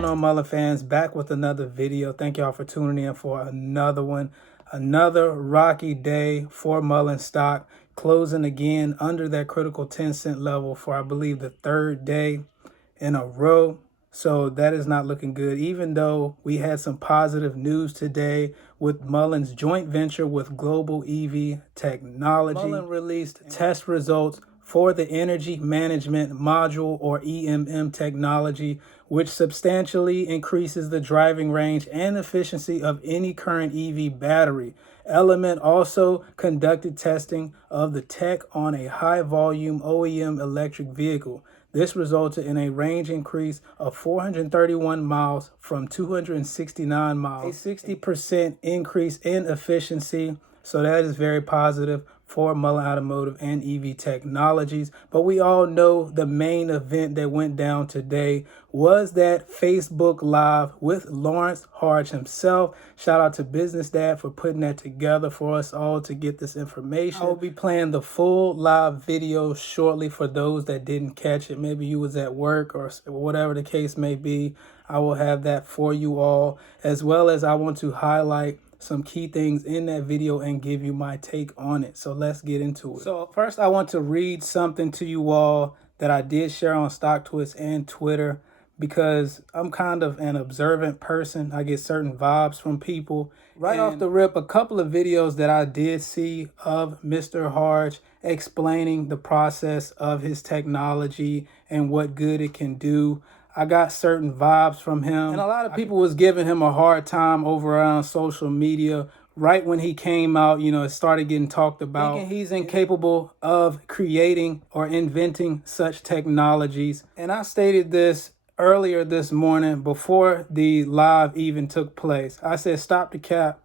going on, Mullen fans? Back with another video. Thank y'all for tuning in for another one. Another rocky day for Mullen stock, closing again under that critical 10-cent level for, I believe, the third day in a row. So that is not looking good, even though we had some positive news today with Mullen's joint venture with Global EV Technology. Mullen released test results for the Energy Management Module, or EMM technology, which substantially increases the driving range and efficiency of any current EV battery. Element also conducted testing of the tech on a high-volume OEM electric vehicle. This resulted in a range increase of 431 miles from 269 miles, a 60% increase in efficiency. So that is very positive for Mullen Automotive and EV Technologies. But we all know the main event that went down today was that Facebook Live with Lawrence Hardge himself. Shout out to Business Dad for putting that together for us all to get this information. I will be playing the full live video shortly for those that didn't catch it. Maybe you was at work or whatever the case may be. I will have that for you all, as well as I want to highlight some key things in that video and give you my take on it. So let's get into it. So first, I want to read something to you all that I did share on StockTwits and Twitter, because I'm kind of an observant person. I get certain vibes from people. Right off the rip, a couple of videos that I did see of Mr. Hardge explaining the process of his technology and what good it can do. I got certain vibes from him, and a lot of people was giving him a hard time over on social media right when he came out. You know, it started getting talked about, thinking he's incapable of creating or inventing such technologies. And I stated this earlier this morning before the live even took place. I said, stop the cap.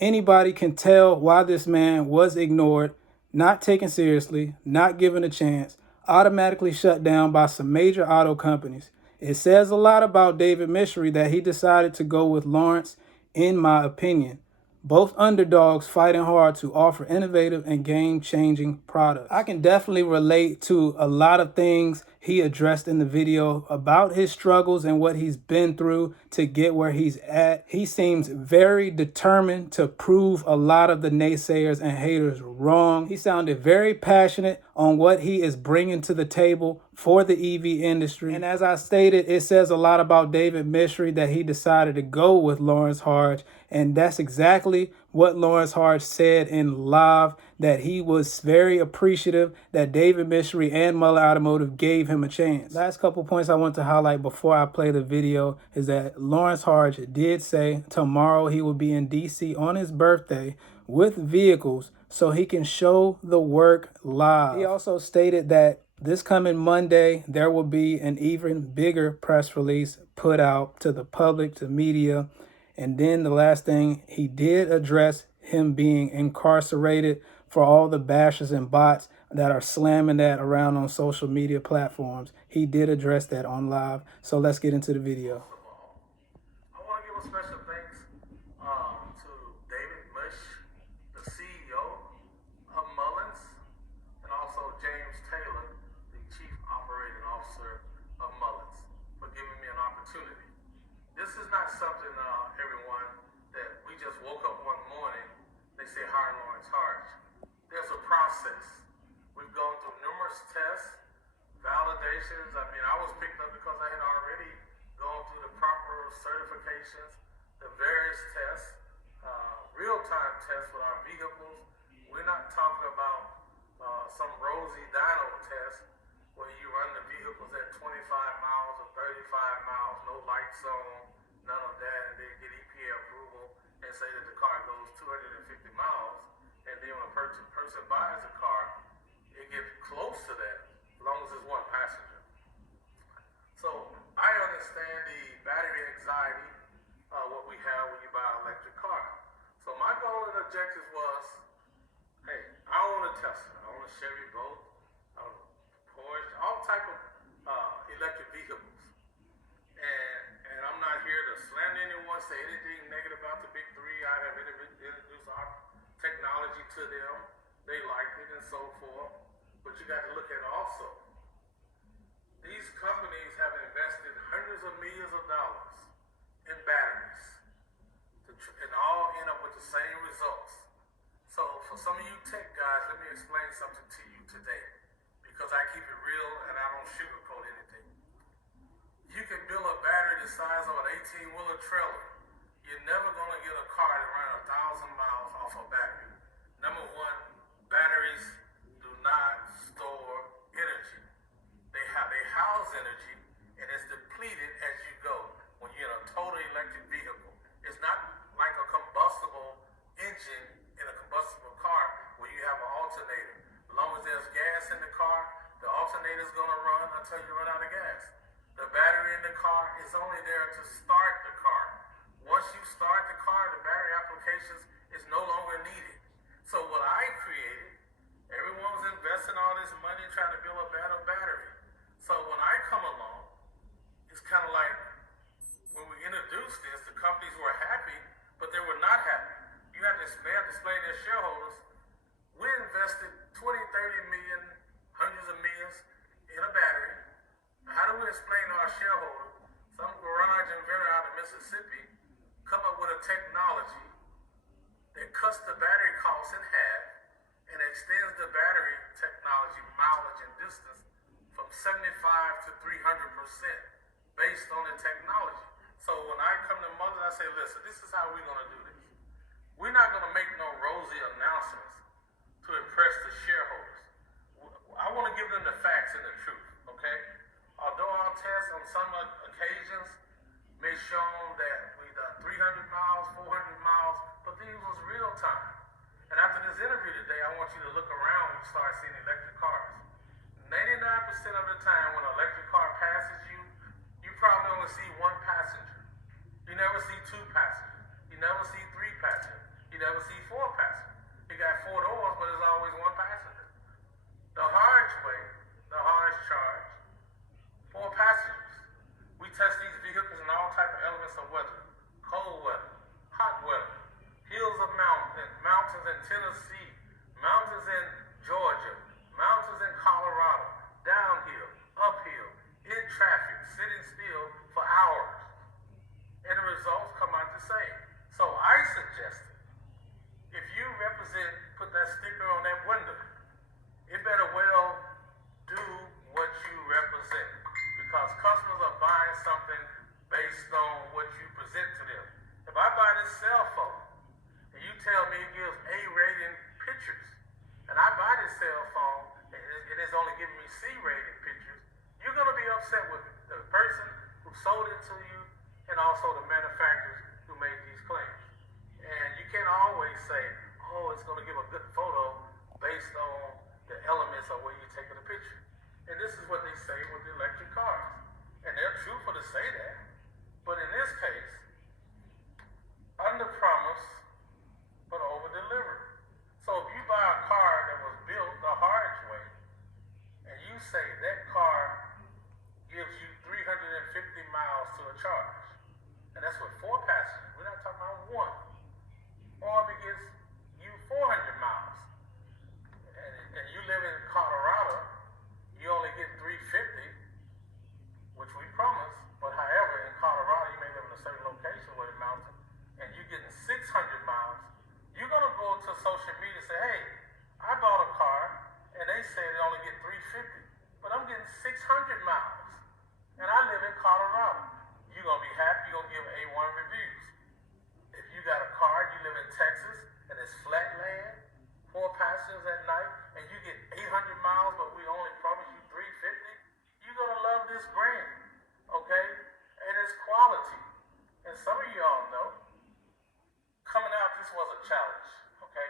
Anybody can tell why this man was ignored, not taken seriously, not given a chance, automatically shut down by some major auto companies. It says a lot about David Michery that he decided to go with Lawrence, in my opinion. Both underdogs fighting hard to offer innovative and game-changing products. I can definitely relate to a lot of things he addressed in the video about his struggles and what he's been through to get where he's at. He seems very determined to prove a lot of the naysayers and haters wrong. He sounded very passionate on what he is bringing to the table for the EV industry. And as I stated, it says a lot about David Michery that he decided to go with Lawrence Hardge. And that's exactly what Lawrence Hardge said in live, that he was very appreciative that David Michery and Mullen Automotive gave him a chance. Last couple points I want to highlight before I play the video is that Lawrence Hardge did say tomorrow he will be in DC on his birthday with vehicles so he can show the work live. He also stated that this coming Monday, there will be an even bigger press release put out to the public, to media. And then the last thing, he did address him being incarcerated for all the bashers and bots that are slamming that around on social media platforms. He did address that on live. So let's get into the video. I want to give a special thanks to David Mush, the CEO of Mullins, and also James Taylor, the Chief Operating Officer of Mullins, for giving me an opportunity. This is not something, everyone, that we just woke up one morning, they say hire Lawrence Hardge. There's a process. We've gone through numerous tests, validations. I mean, I was picked up because I had already gone through the proper certifications, the various tests, real-time tests with our vehicles. We're not talking about some rosy dyno test where you run the vehicles at 25 miles or 35 miles, no lights on, none of that, and then get EPA approval and say that the car goes 250 miles, and then when a person buys a car, it gets close to that, as long as it's one passenger. So I understand the battery anxiety, what we have when you buy an electric car. So my goal and objective was, hey, I own a Tesla, I own a Chevy Bolt, I own a Porsche, all type of electric vehicles. And I'm not here to slander anyone, say anything negative about the big three. I have introduced our technology to them. They like it and so forth. But you got to look at also, these companies have invested hundreds of millions of dollars in batteries, and all end up with the same results. So for some of you tech guys, let me explain something to you today, because I keep it real and I don't sugarcoat anything. You can build a battery the size of an 18-wheeler trailer. You're never going to get a car that runs 1,000 miles off a battery. Number one, batteries do not store energy. They house energy, and it's depleted as you go when you're in a total electric vehicle. It's not like a combustible engine in a combustible car where you have an alternator. As long as there's gas in the car, the alternator is going to run until you run out of gas. The battery in the car is only there to start the car. Once you start the car, the battery applications is no longer needed. So what I created, everyone's investing all this money trying to build a better battery. So when I come along, it's kind of like when we introduced this, the companies were happy, but they were not happy. They have to explain to their shareholders, we invested 20, 30 million, hundreds of millions in a battery. How do we explain to our shareholders, some garage inventor out of Mississippi come up with a technology that cuts the battery costs in half and extends the battery technology mileage and distance from 75 to 300% based on the technology. So when I come to Muln, I say, listen, this is how we're going to do this. We're not going to make no rosy announcements to impress the shareholders. I want to give them the facts and the truth, okay? Although our tests on some occasions may show that we done 300 miles, 400 miles, but these was real time. And after this interview today, I want you to look around when you start seeing electric cars. 99% of the time when an electric car passes you, you probably only see one passenger. You never see two passengers. You never see three passengers. You never see four passengers. You got four doors, but there's always one passenger. The Hardge way, the Hardge charge, 4 passengers. We test these vehicles in all type of elements of weather. Cold weather, hot weather, hills of mountains in Tennessee, mountains in Georgia, mountains in Colorado, downhill, uphill, in traffic, sitting still for hours. And the results come out the same. So I suggested, if you put that sticker on that window, it better well do what you represent, because customers are buying something based on what you present to them. If I buy this cell phone and you tell me it gives A rating pictures, and I buy this cell phone and it is only giving me C rated pictures, you're going to be upset with the person who sold it to you and also the manufacturers who made these claims. And you can't always say, oh, it's going to give a good photo based on the elements of where you're taking the picture. And this is what they say with the electric cars. And they're truthful to say that. But in this case, under promise, but over deliver. So if you buy a car that was built the Hardge way, and you say that car gives you 350 miles to a charge, and that's with 4 passengers, we're not talking about one. Or if it gives you 400 miles, and you live in Colorado, you only get 350, which we promise, but however, in Colorado, you may live in a certain location where the mountain, and you're getting 600 miles, you're going to go to social media and say, hey, I bought a car, and they said it only get 350, but I'm getting 600 miles, and I live in Colorado. You're going to be happy, you're going to give A1 reviews. If you got a car, you live in Texas, and it's flat land, 4 passengers at night, and you get 800 miles, but we only promise you 350, you're going to love this brand, okay? And it's quality. And some of y'all know, coming out, this was a challenge, okay?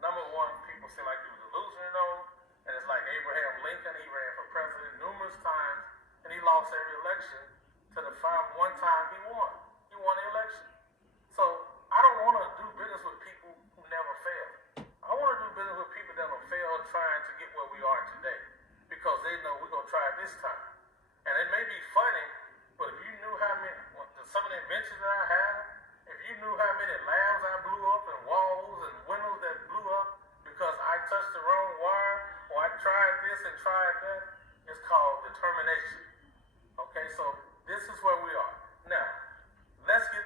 Number one, people seem like he was a loser, and it's like Abraham Lincoln, he ran for president numerous times, and he lost every election to the one time he won. He won the election. So I don't want to do business with people who never fail. I want to do business with people that will fail trying to get where we are today, because they know we're going to try it this time. And it may be funny, but if you knew how many, some of the inventions that I have, if you knew how many lamps I blew up and walls and windows that blew up because I touched the wrong wire, or I tried this and tried that, it's called determination. Okay, so this is where we are. Now, let's get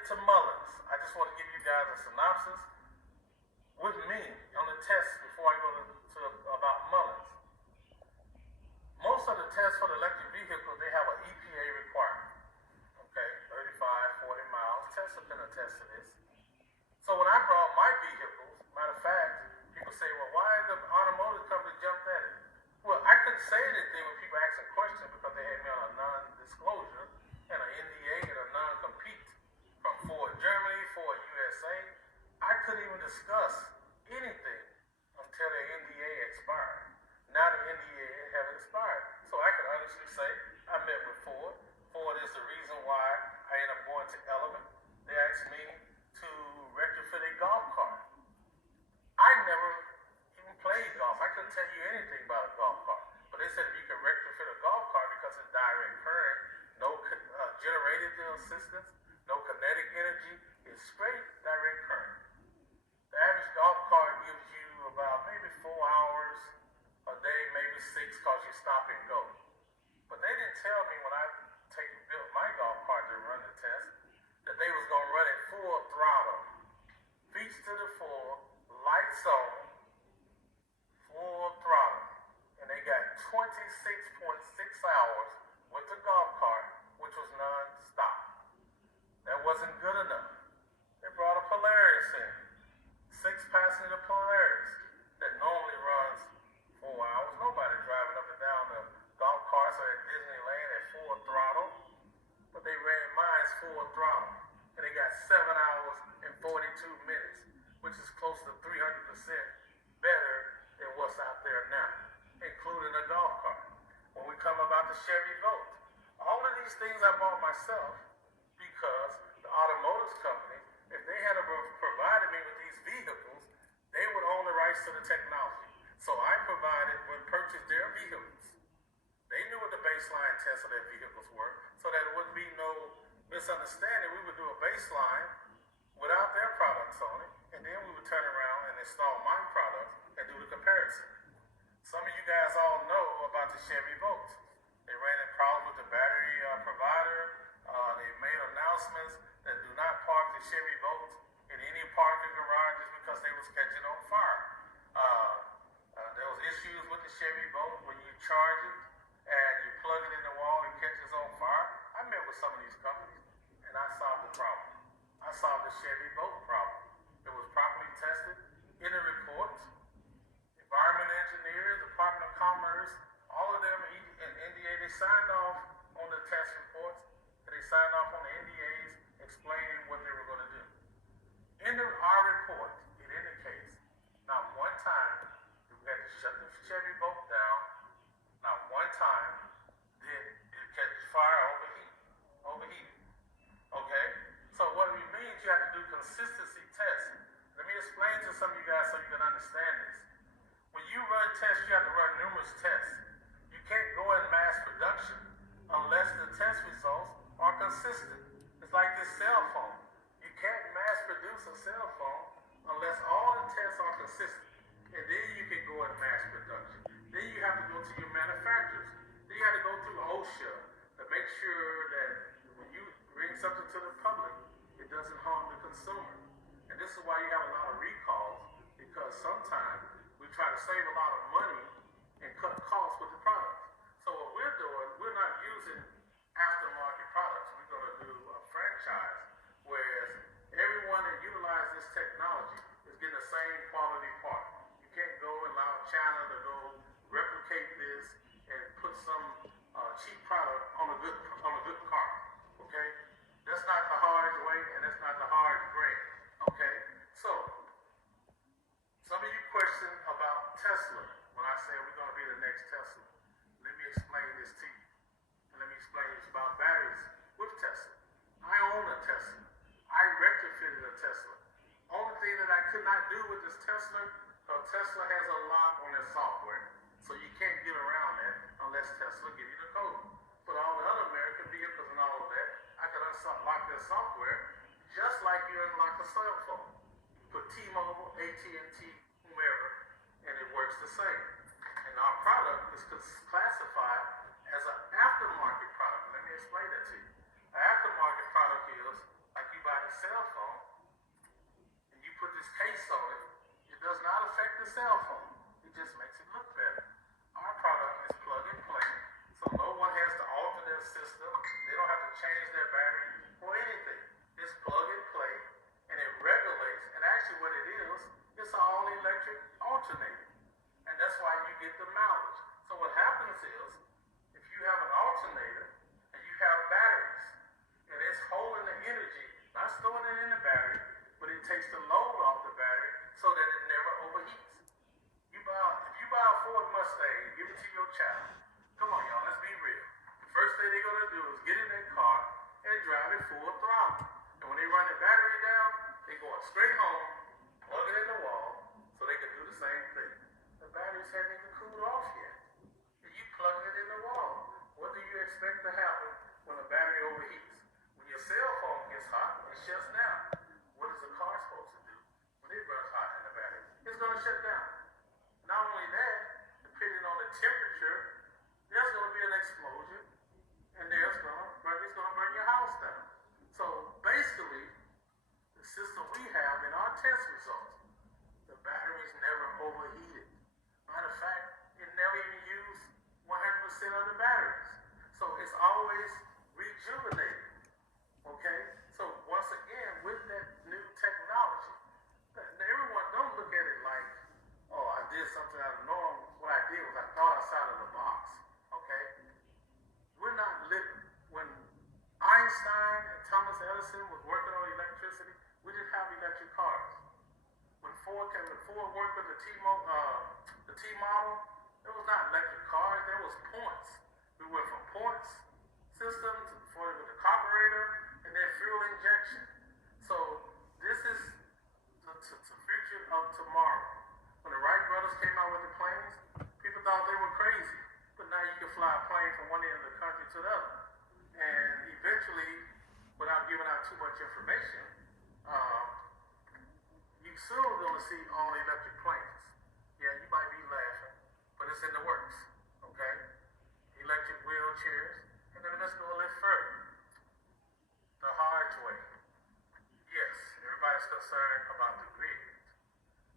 discuss anything until the NDA expired. Now the NDA has expired. So I can honestly say I met with Ford. Ford is the reason why I ended up going to Element. They asked me to retrofit a golf cart. I never even played golf. I couldn't tell you anything about a golf cart. But they said if you could retrofit a golf cart because it's direct current, no generated assistance, no kinetic energy, it's straight direct current. The average golf cart gives you about maybe 4 hours a day, maybe 6 because you stop and go. But they didn't tell me when I built my golf cart to run the test that they was going to run it full throttle. Feet to the full, lights on, full throttle. And they got 26.6 hours with the golf cart, which was non-stop. That wasn't good enough. They brought a Polaris in. 6-passenger Polaris that normally runs 4 hours. Nobody driving up and down the golf carts or at Disneyland at full throttle. But they ran mine full throttle. And they got 7 hours and 42 minutes, which is close to 300% better than what's out there now, including a golf cart. When we come about the Chevy Volt, all of these things I bought myself because the automotive company, if they had provided me with these vehicles, they would own the rights to the technology. So I purchased their vehicles. They knew what the baseline tests of their vehicles were, so that there wouldn't be no misunderstanding. We would do a baseline without their products on it, and then we would turn around and install my products and do the comparison. Some of you guys all know about the Chevy Volt. They ran into problems with the battery provider. They made announcements that do not park the Chevy Volt in any parking garages because they was catching on fire. There was issues with the Chevy Volt when you charge it and you plug it in the wall and catches on fire. I met with some of these companies and I solved the problem. I solved the Chevy Volt problem. It was properly tested in the reports. Environment engineers, Department of Commerce, all of them in NDA, they signed off on the test reports and they signed off on the NDAs explaining what they were going to do. In our report, it indicates not one time that we had to shut the Chevy Volt down, not one time did it catch fire overheat. Okay? So what it means, you have to do consistency tests. Let me explain to some of you guys so you can understand this. When you run tests, you have to run numerous tests. You can't go in mass production unless the test results are consistent. It's like this cell phone. You can't mass produce a cell phone unless all the tests are consistent. And then you can go in mass production. Then you have to go to your manufacturers. Then you have to go through OSHA to make sure that when you bring something to the public, it doesn't harm the consumer. And this is why you have a lot of recalls, because sometimes we try to save a lot of money and cut costs with the products. So what we're doing, we're not using aftermarket products. We're going to do a franchise, whereas everyone that utilizes this technology is getting the same quality part. You can't go and allow China to go replicate this and put some cheap product on a good car. Okay, that's not the Hardge way, and that's not the Hardge brand. Okay, so some of you question about Tesla. When I say we're going to be the next Tesla, let me explain this to you. And let me explain this about batteries with Tesla. I own a Tesla. I retrofitted a Tesla. Only thing that I could not do with this Tesla, Tesla has a lock on their software. So you can't get around that unless Tesla give you the code. But all the other American vehicles and all of that, I can unlock their software just like you unlock a cell phone. Put T-Mobile, AT&T, whomever, and it works the same. And our product is classified as an aftermarket product. Let me explain that to you. An aftermarket product is like you buy a cell phone and you put this case on it. It does not affect the cell phone. It just makes it look better. Our product is plug and play, so no one has to alter their system. They don't have to change their battery or anything. It's plug and play, and it regulates. And actually what it is, it's an all-electric Ford worked with the T model, there was not electric cars, there was points. We went from points systems with the carburetor and then fuel injection. So this is the future of tomorrow. When the Wright brothers came out with the planes, people thought they were crazy. But now you can fly a plane from one end of the country to the other. And eventually, without giving out too much information, you soon going to see all electric planes. Yeah, you might be laughing, but it's in the works. Okay? Electric wheelchairs. And then let's go a little further. The Hardge way. Yes, everybody's concerned about the grid.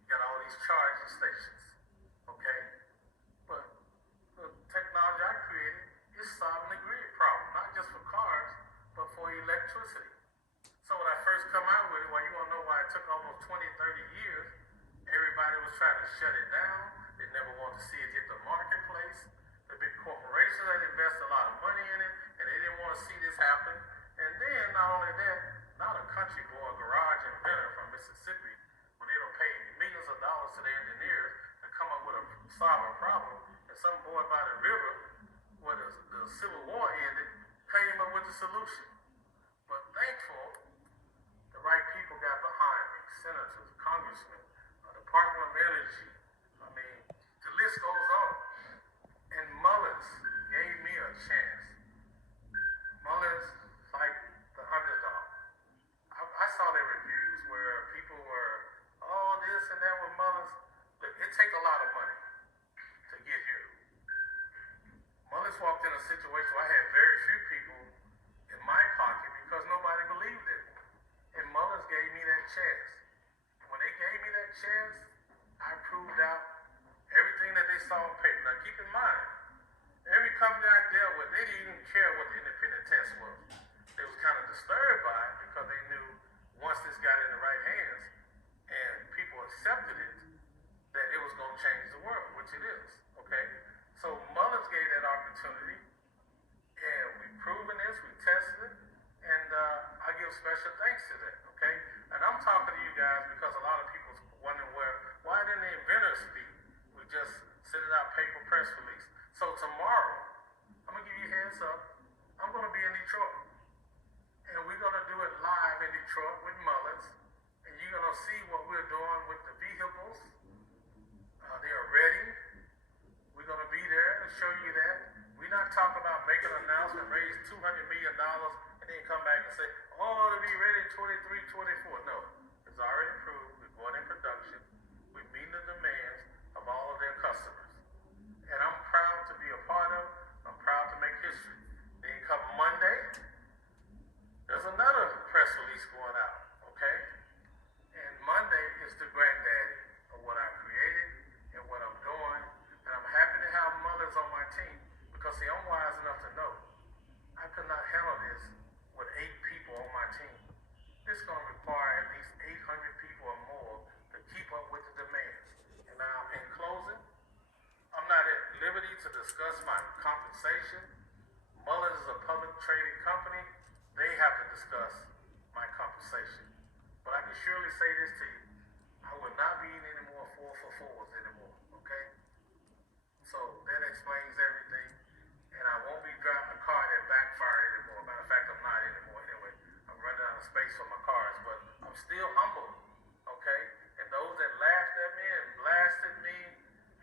You got all these charging stations. Okay? But the technology I created is solving the grid problem, not just for cars, but for electricity. So when I first come out with it, well, you want to know why it took almost 20, 30 years. Everybody was trying to shut it down. They never wanted to see it hit the marketplace. The big corporations had invested a lot of money in it, and they didn't want to see this happen. And then, not only that, not a country boy, a garage inventor from Mississippi, when they don't pay millions of dollars to the engineers to come up with a solve a problem, and some boy by the river, where the Civil War ended, came up with the solution. But thankful, the right people got behind me, senators, congressmen, Department of Energy. I mean, the list goes on. And Mullins gave me a chance. Mullins, like the underdog. I saw their reviews where people were, oh, this and that with Mullins. Look, it takes a lot of money to get here. Mullins walked in a situation where I had very few people in my pocket because nobody believed in me. And Mullins gave me that chance. When they gave me that chance, I proved out everything that they saw on paper. Now keep in mind, every company I dealt with, they didn't even care what the independent test was. They was kind of disturbed by it because they knew once this got in the right hands and people accepted it, that it was going to change the world, which it is. Okay? So Mullins gave that opportunity, and we've proven this, we tested it, and I give special thanks to that. Okay? And I'm talking to you guys because a lot of people wondering why didn't the inventors speak? We just sent it out paper press release. So tomorrow, I'm gonna give you a heads up. I'm gonna be in Detroit, and we're gonna do it live in Detroit with Mullins, and you're gonna see what we're doing with the vehicles. They are ready. We're gonna be there to show you that. We're not talking about making an announcement, raise $200 million, and then come back and say, oh, it'll be ready in 23, 24. No, it's already approved. We're going in production. We're meeting the demands of all of their customers. And I'm proud to be a part of it. I'm proud to make history. Then come Monday, there's another press release going out, okay? And Monday is the granddaddy of what I created and what I'm doing. And I'm happy to have Mullins on my team because, see, I'm wise enough to know I could not handle this with 8 people on my team. This is going to require at least 800 people or more to keep up with the demands. And now, in closing, I'm not at liberty to discuss my compensation. Mullins is a public traded company. They have to discuss my compensation. But I can surely say this to you. I will not be eating any more 4-for-4s anymore, okay? So that explains everything. And I won't be driving a car that backfired anymore. Matter of fact, I'm not anymore anyway. I'm running out of space for my cars, but I'm still humble, okay? And those that laughed at me and blasted me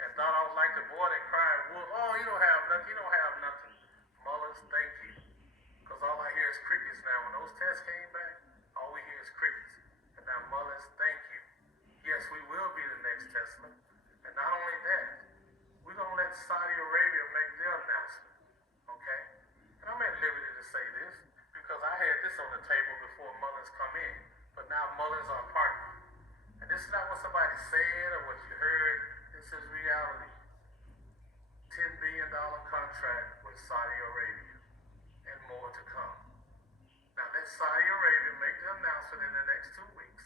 and thought I was like the boy that cried wolf, oh, you don't have nothing, you don't have nothing. Mullins, thank you. Because all I hear is crickets now. When those tests came back, all we hear is crickets. And now, Mullins, thank you. Yes, we will be the next Tesla. And not only that, we're going to let Saudi Arabia make their announcement, okay? And I'm at liberty to say this because I had this on the table before Mullins come in. But now Mullins are a partner. And this is not what somebody said or what you heard. This is reality. $10 billion contract with Saudi Arabia and more to come. Now let Saudi Arabia make the announcement in the next 2 weeks.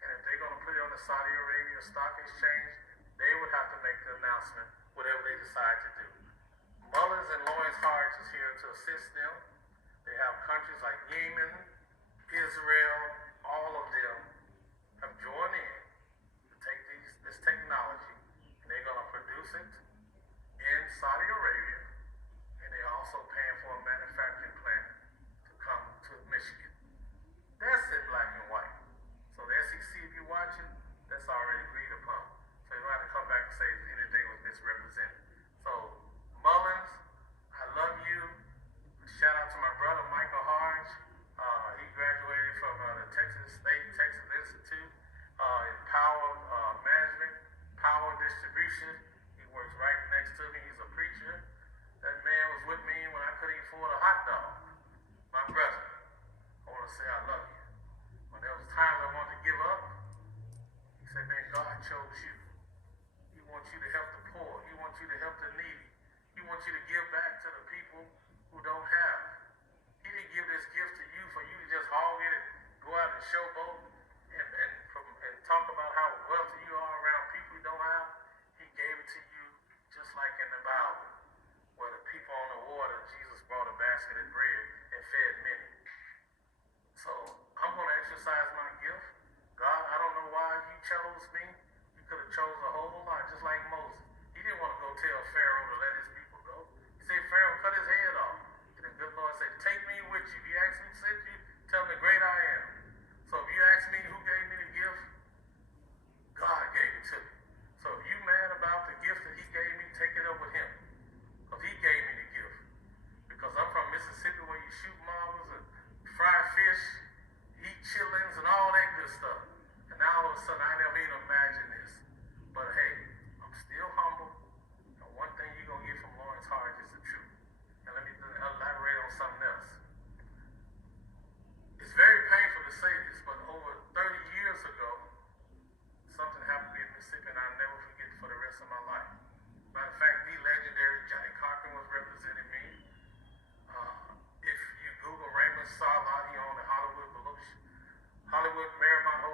And if they're going to put it on the Saudi Arabia Stock Exchange, they would have to make the announcement, whatever they decide to do. Mullins and Lawrence Hardge is here to assist them. They have countries like Yemen, Israel, all of them have joined in to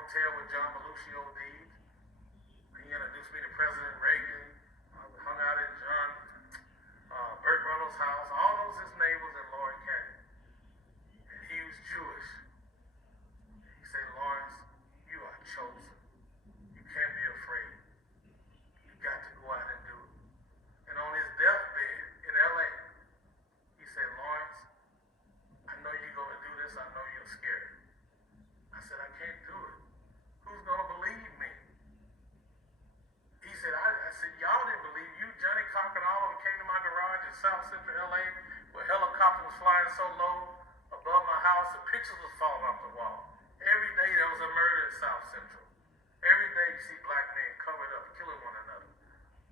hotel with John Belushi OD'd. He introduced me to President Reagan. I hung out at John Burt Reynolds' house. All those his neighbors in Lawrence County. And he was Jewish. He said, Lawrence, you are chosen. You can't be afraid. You got to go out and do it. And on his deathbed in LA, he said, Lawrence, I know you're going to do this. I know you're scared. I said, I can't do it. Who's going to believe me? He said, I said, y'all didn't believe you. Johnny Cochran, all of them came to my garage in South Central LA where helicopters was flying so low above my house, the pictures was falling off the wall. Every day there was a murder in South Central. Every day you see black men covered up, killing one another.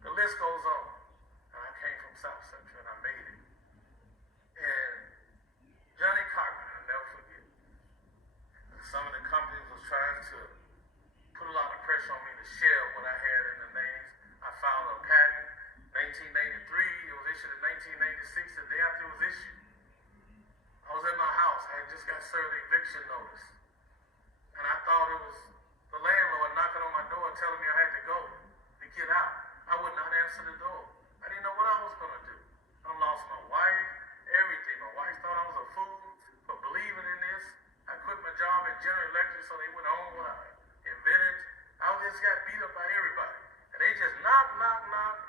The list goes on. And I came from South Central and I made it. And Johnny Cochran, I'll never forget. Some of the companies was trying to put a lot of pressure on me to share what I had in the names. I filed a patent 1983. It was issued in 1996, the day after it was issued. I was at my house. I had just got served an eviction notice. And I thought it was the landlord knocking on my door telling me I had to go to get out. I would not answer the door. I didn't know what I was going to do. I lost my wife, everything. My wife thought I was a fool for believing in this. I quit my job at General Electric so they would own what I invented. I just got beat up by everybody. And they just knock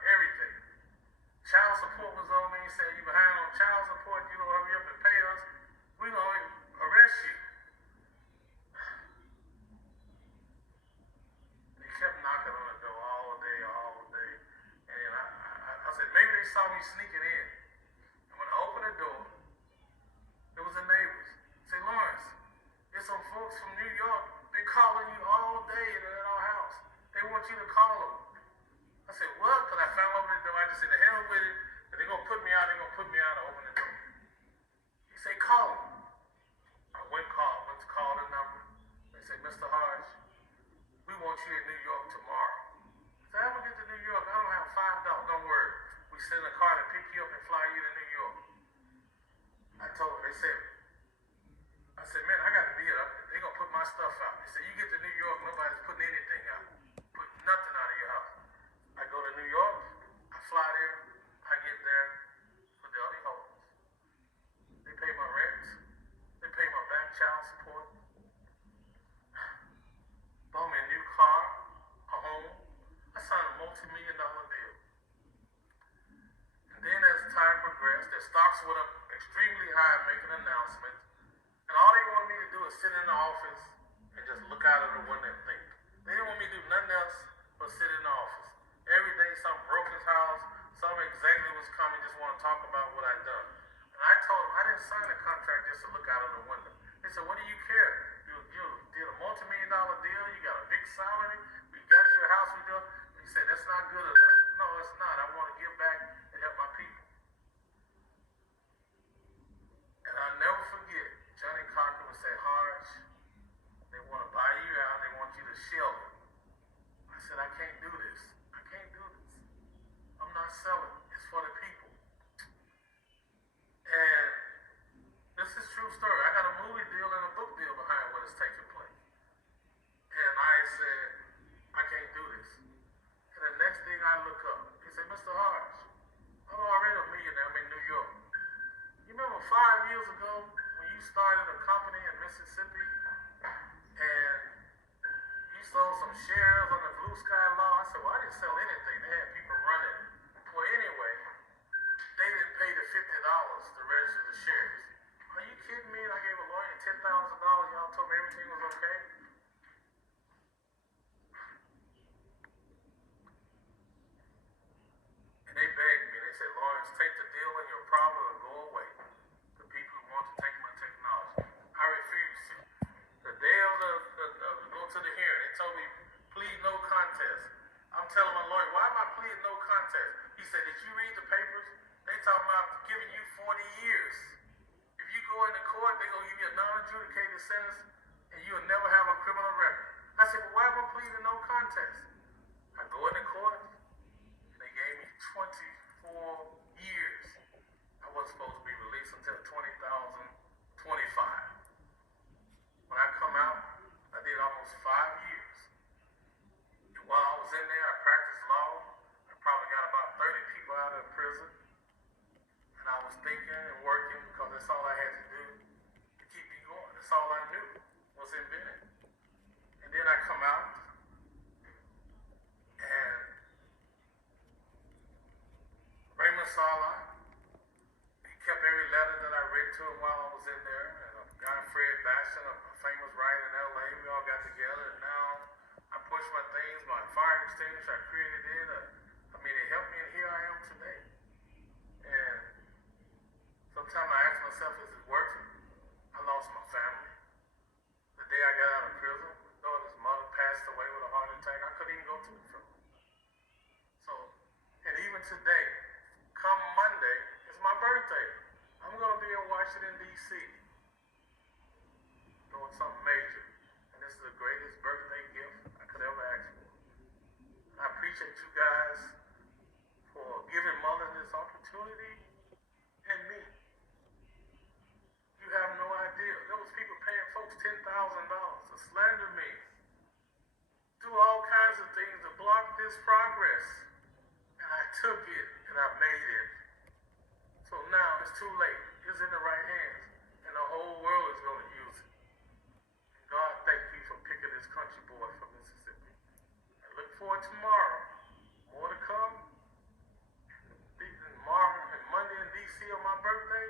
everything. Child support was on me. Said, you behind on child support, you don't hurry up and pay us. We're going to arrest you. They kept knocking on the door all day. And I said, maybe they saw me sneaking in. And when I opened the door, it was the neighbors. Say, Lawrence, there's some folks from New York been calling you all day at our house. They want you to call them. I said, what? Because I found over the door. I just said, the hell with it. If they're going to put me out, they're going to put me out. I opened the door. He said, call them. I went to call the number. They said, Mr. Hardge, we want you in New York tomorrow. I said, I'm going to get to New York. I don't have $5. Don't worry. We send a car to pick you up and fly you to New York. I told them, I said, man, I got to be here. They're going to put my stuff out. They said, you get to New York, nobody's putting anything out. Put nothing out of your house. I go to New York, I fly there, I get there for the other homes. They pay my rent, they pay my back child support, bought me a new car, a home. I signed a multi-million-dollar deal. And then as time progressed, their stocks went up extremely high, making announcements. And all they wanted me to do is sit in the office and just look out of the window and think. They didn't want me to do nothing else but sit in the office. Every day, some broke his house, some executive was coming, just want to talk about what I'd done. And I told them, I didn't sign a contract just to look out of the window. They said, what do you care? You did a multi-million-dollar deal, you got a big salary, we got you a house we built. He said, that's not good enough. No, it's not. I want to give back and help my people. And I'll never forget, Johnny Cochran would say, Hardge, they want to buy you out, they want you to shield them. I said, I can't do this. I can't do this. I'm not selling. It's for the people. And this is true story. I got a movie deal and a book deal behind what is taking place. And I said, I can't do this. And the next thing I look up, he said, Mr. Hardge, I'm already a millionaire. I'm in New York. You remember 5 years ago when you started a company in Mississippi and you sold some shares on the Blue Sky Law? I said, well, I didn't sell anything. They had people running. Well, anyway, they didn't pay the $50 to register the shares. Are you kidding me? And I gave a lawyer $10,000. Y'all told me everything was okay. And they begged me. They said, Lawrence, take the deal and your problem will go away. The people who want to take my technology. I refused to. The day of go to the hearing, they told me, plead no contest. I'm telling my lawyer, why am I pleading no contest? He said, did you read the papers? They talking about giving you 40 years. If you go into court, they're going to give you a non-adjudicated sentence, and you'll never have a Sala. He kept every letter that I wrote to him while I was in there. And a guy, Fred Bastion, a famous writer in LA, we all got together. And now I pushed my things, my fire extinguisher, I created it. It helped me, and here I am today. And sometimes I ask myself, is it worth it? I lost my family. The day I got out of prison, my daughter's mother passed away with a heart attack. I couldn't even go to the funeral. So, and even today, come Monday, it's my birthday. I'm going to be in Washington, D.C. doing something major. And this is the greatest birthday gift I could ever ask for. I appreciate you guys for giving Muln this opportunity and me. You have no idea. There was people paying folks $10,000 to slander me, do all kinds of things to block this progress. And I took it and I made it. So now it's too late. It's in the right hands. And the whole world is going to use it. And God, thank you for picking this country boy from Mississippi. I look forward to tomorrow. More to come. And Monday in D.C. on my birthday.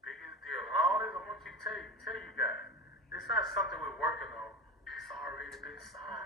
Biggest deal. And all this, I want you to tell you guys, it's not something we're working on. It's already been signed.